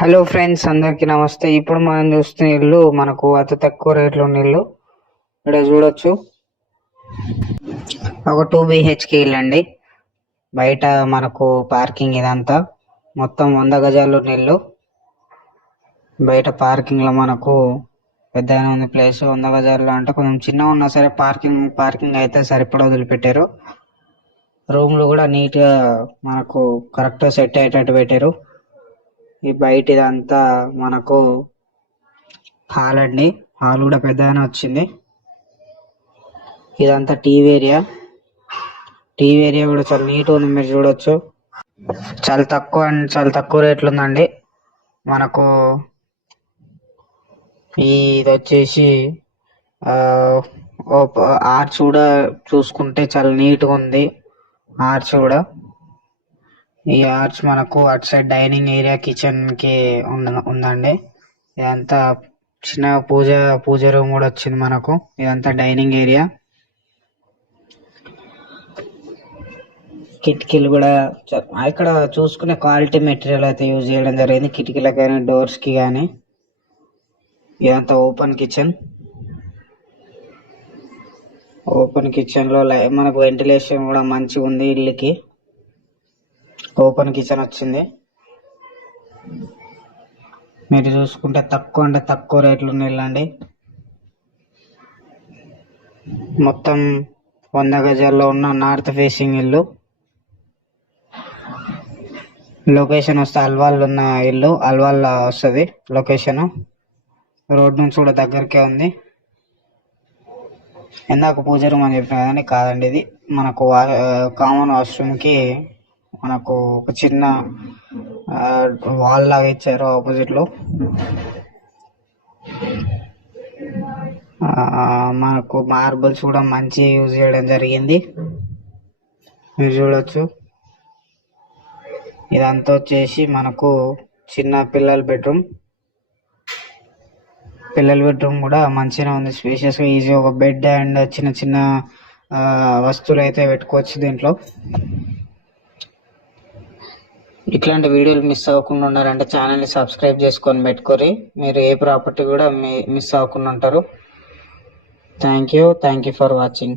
Hello friends, అందరికీ నమస్తే. ఇప్పుడు మనం చూస్తున్న ఇల్లు మనకు అతి తక్కువ రేట్లో ఉన్న ఇల్లు. ఇక్కడ చూడొచ్చు, ఒక 2 BHK ఇల్లు అండి. బయట మనకు పార్కింగ్ ఇదంతా మొత్తం 100 గజాలు ఉన్న ఇల్లు. బయట పార్కింగ్ లో మనకు పెద్ద ఉంది ప్లేస్. 100 గజాల్లో అంటే కొంచెం చిన్నగా ఉన్నా సరే పార్కింగ్ అయితే సరిపడా వదిలిపెట్టారు. రూమ్లు కూడా నీట్ గా మనకు కరెక్ట్ సెట్ అయ్యేటట్టు పెట్టారు. ఈ బయట ఇదంతా మనకు హాల్ అండి. హాల్ కూడా పెద్దగానే వచ్చింది. ఇదంతా టీవీ ఏరియా. టీవీ ఏరియా కూడా చాలా నీట్ ఉంది, మీరు చూడొచ్చు. చాలా తక్కువ రేట్లు ఉందండి. మనకు ఇది వచ్చేసి ఆర్చ్ కూడా చూసుకుంటే చాలా నీట్గా ఉంది. ఆర్చ్ కూడా, ఈ ఆర్చ్ మనకు అటు సైడ్ డైనింగ్ ఏరియా కిచెన్ కి ఉందండి. ఇదంతా చిన్న పూజ రూమ్ కూడా వచ్చింది మనకు. ఇదంతా డైనింగ్ ఏరియా. కిటికీలు కూడా ఇక్కడ చూసుకునే క్వాలిటీ మెటీరియల్ అయితే యూజ్ చేయడం జరిగింది, కిటికీలకు కానీ డోర్స్ కి కానీ. ఇదంతా ఓపెన్ కిచెన్ లో మనకు వెంటిలేషన్ కూడా మంచిగా ఉంది. ఇల్లుకి ఓపెన్ కిచెన్ వచ్చింది. మీరు చూసుకుంటే తక్కువ రేట్లు ఉన్న ఇల్లు అండి. మొత్తం 100 గజాల్లో ఉన్న నార్త్ ఫేసింగ్ ఇల్లు. లొకేషన్ వస్తే అల్వాల్ ఉన్న ఇల్లు, అల్వాల్ వస్తుంది లొకేషన్. రోడ్ నుంచి కూడా దగ్గరకే ఉంది. ఇందాక పూజ రూమ్ అని చెప్పిన కానీ కాదండి, ఇది మనకు కామన్ వాష్రూమ్ కి మనకు ఒక చిన్న వాల్ లాగా ఇచ్చారు ఆపోజిట్ లో. మనకు మార్బుల్స్ కూడా మంచి యూజ్ చేయడం జరిగింది, మీరు చూడొచ్చు. ఇదంతా వచ్చేసి మనకు చిన్న పిల్లల బెడ్రూమ్ కూడా మంచిగా ఉంది, స్పేషియస్ గా. ఈజీ ఒక బెడ్ అండ్ చిన్న చిన్న వస్తువులు అయితే పెట్టుకోవచ్చు దీంట్లో. ఇట్లాంటి వీడియోలు మిస్ అవ్వకుండా ఉన్నారంటే ఛానల్ని సబ్స్క్రైబ్ చేసుకొని పెట్టుకోరి. మీరు ఏ ప్రాపర్టీ కూడా మిస్ అవ్వకుండా ఉంటారు. Thank you for watching.